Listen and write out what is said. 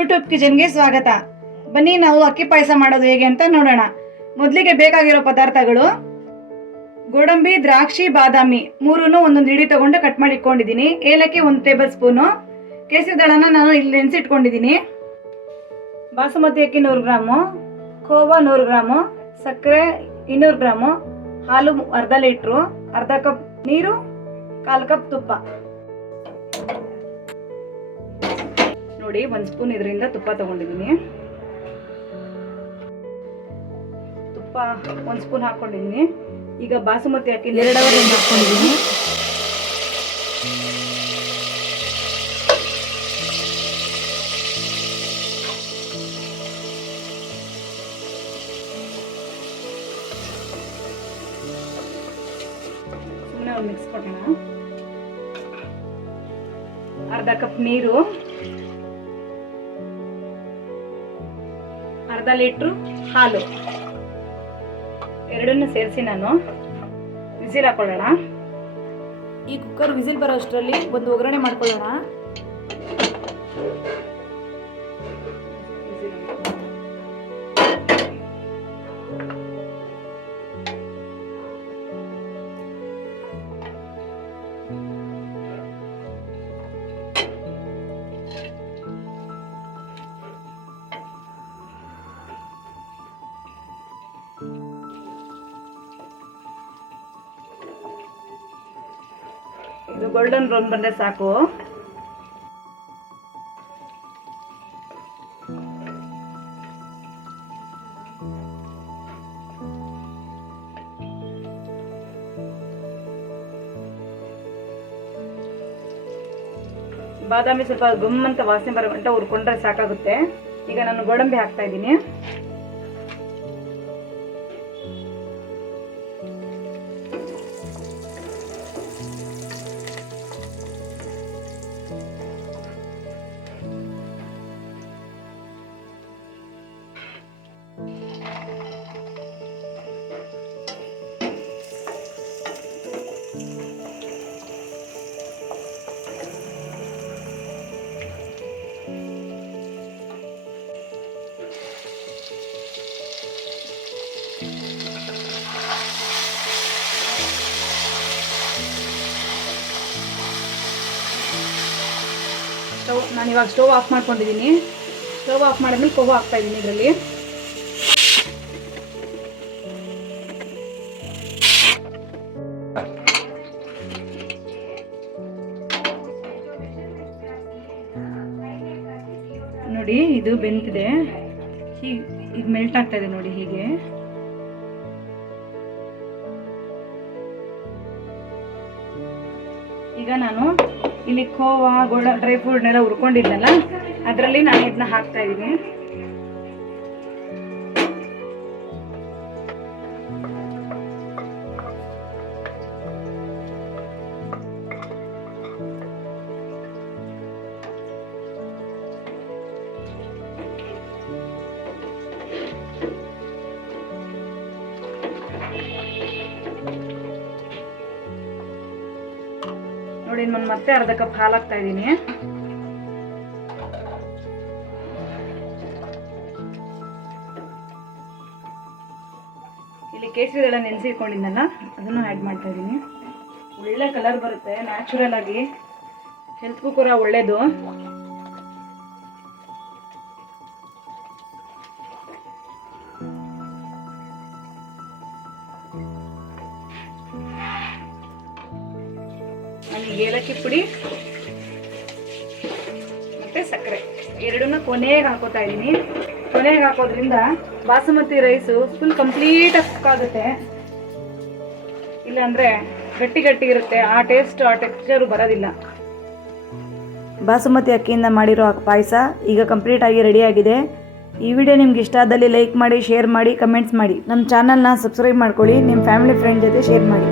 YouTube ಕಿಚನ್ಗೆ ಸ್ವಾಗತ. ಬನ್ನಿ ನಾವು ಅಕ್ಕಿ ಪಾಯಸ ಮಾಡೋದು ಹೇಗೆ ಅಂತ ನೋಡೋಣ. ಮೊದಲಿಗೆ ಬೇಕಾಗಿರೋ ಪದಾರ್ಥಗಳು: ಗೋಡಂಬಿ, ದ್ರಾಕ್ಷಿ, ಬಾದಾಮಿ ಮೂರನ್ನು ಒಂದೊಂದು ಇಡಿ ತಗೊಂಡು ಕಟ್ ಮಾಡಿ ಇಟ್ಕೊಂಡಿದ್ದೀನಿ. ಏಲಕ್ಕಿ 1 ಟೇಬಲ್ ಸ್ಪೂನು, ಕೇಸರಿ ದಳನ ನಾನು ಇಲ್ಲಿ ನೆನೆಸಿಟ್ಕೊಂಡಿದ್ದೀನಿ. ಬಾಸುಮತಿ ಅಕ್ಕಿ 100 ಗ್ರಾಮು, ಖೋವಾ 100 ಗ್ರಾಮು, ಸಕ್ಕರೆ 200 ಗ್ರಾಮು, ಹಾಲು ಅರ್ಧ ಲೀಟ್ರು, ಅರ್ಧ ಕಪ್ ನೀರು, 1/4 ಕಪ್ ತುಪ್ಪ. ನೋಡಿ, 1 ಸ್ಪೂನ್ ಇದರಿಂದ ತುಪ್ಪ ತಗೊಂಡಿದ್ದೀನಿ. ತುಪ್ಪ 1 ಸ್ಪೂನ್ ಹಾಕೊಂಡಿದ್ದೀನಿ. ಈಗ ಬಾಸುಮತಿ ಅಕ್ಕಿ 2 ಅವರ್ ಹಾಕೊಂಡಿದ್ದೀನಿ. ಸುಮ್ಮನೆ ಒಂದು ಮಿಕ್ಸ್ ಕೊಡೋಣ. ಅರ್ಧ ಕಪ್ ನೀರು, ಅರ್ಧ ಲೀಟ್ರು ಹಾಲು, ಎರಡನ್ನು ಸೇರಿಸಿ ನಾನು ವಿಸಿಲ್ ಹಾಕೊಳ್ಳೋಣ. ಈ ಕುಕ್ಕರ್ ವಿಸಿಲ್ ಬರೋ ಅಷ್ಟರಲ್ಲಿ ಒಂದು ಒಗ್ಗರಣೆ ಮಾಡ್ಕೊಳ್ಳೋಣ. ಇದು ಗೋಲ್ಡನ್ ಬ್ರೌನ್ ಬಂದ್ರೆ ಸಾಕು. ಬಾದಾಮಿ ಸ್ವಲ್ಪ ಗಮ್ಮಂತ ವಾಸನೆ ಬರೋ ಗಂಟ ಹುರ್ಕೊಂಡ್ರೆ ಸಾಕಾಗುತ್ತೆ. ಈಗ ನಾನು ಗೋಡಂಬಿ ಹಾಕ್ತಾ ಇದ್ದೀನಿ. ನಾನು ಇವಾಗ ಸ್ಟವ್ ಆಫ್ ಮಾಡ್ಕೊಂಡಿದ್ದೀನಿ. ಸ್ಟವ್ ಆಫ್ ಮಾಡಿದ್ಮೇಲೆ ಕೋವಾ ಹಾಕ್ತಾ ಇದ್ದೀನಿ ಇದರಲ್ಲಿ. ನೋಡಿ, ಇದು ಬೆಂದಿದೆ. ಈಗ ಮೆಲ್ಟ್ ಆಗ್ತಾ ಇದೆ ನೋಡಿ. ಹೀಗೆ ಈಗ ನಾನು ಇಲ್ಲಿ ಖೋವಾ, ಡ್ರೈ ಫ್ರೂಟ್ನೆಲ್ಲ ಹುರ್ಕೊಂಡಿದ್ನಲ್ಲ, ಅದರಲ್ಲಿ ನಾನು ಇದನ್ನ ಹಾಕ್ತಾ ಇದ್ದೀನಿ. ನೋಡಿ, ನಾನು ಮತ್ತೆ ಅರ್ಧ ಕಪ್ ಹಾಲು ಹಾಕ್ತಾ ಇದ್ದೀನಿ. ಇಲ್ಲಿ ಕೇಸರಿ ದಳ ನೆನೆಸಿಟ್ಕೊಂಡಿದ್ದಲ್ಲ, ಅದನ್ನು ಆ್ಯಡ್ ಮಾಡ್ತಾ ಇದ್ದೀನಿ. ಒಳ್ಳೆ ಕಲರ್ ಬರುತ್ತೆ, ನ್ಯಾಚುರಲ್ ಆಗಿ, ಹೆಲ್ತ್ಗೂ ಕೂಡ ಒಳ್ಳೇದು. ಏಲಕ್ಕಿ ಪುಡಿ ಮತ್ತೆ ಸಕ್ಕರೆ ಎರಡನ್ನ ಕೊನೆಗೆ ಹಾಕೋತಾ ಇದ್ದೀನಿ. ಕೊನೆಗೆ ಹಾಕೋದ್ರಿಂದ basmati rice full complete cook ಆಗುತ್ತೆ. ಇಲ್ಲಾಂದ್ರೆ ಗಟ್ಟಿ ಗಟ್ಟಿ ಇರುತ್ತೆ, ಆ ಟೇಸ್ಟ್ ಆ ಟೆಕ್ಸ್ಚರು ಬರೋದಿಲ್ಲ. ಬಾಸುಮತಿ ಅಕ್ಕಿಯಿಂದ ಮಾಡಿರೋ ಪಾಯಸ ಈಗ ಕಂಪ್ಲೀಟ್ ಆಗಿ ರೆಡಿ ಆಗಿದೆ. ಈ ವಿಡಿಯೋ ನಿಮ್ಗೆ ಇಷ್ಟ ಆದಲ್ಲಿ ಲೈಕ್ ಮಾಡಿ, ಶೇರ್ ಮಾಡಿ, ಕಮೆಂಟ್ಸ್ ಮಾಡಿ. ನಮ್ಮ ಚಾನಲ್ನ ಸಬ್ಸ್ಕ್ರೈಬ್ ಮಾಡ್ಕೊಳ್ಳಿ. ನಿಮ್ಮ ಫ್ಯಾಮಿಲಿ ಫ್ರೆಂಡ್ ಜೊತೆ ಶೇರ್ ಮಾಡಿ.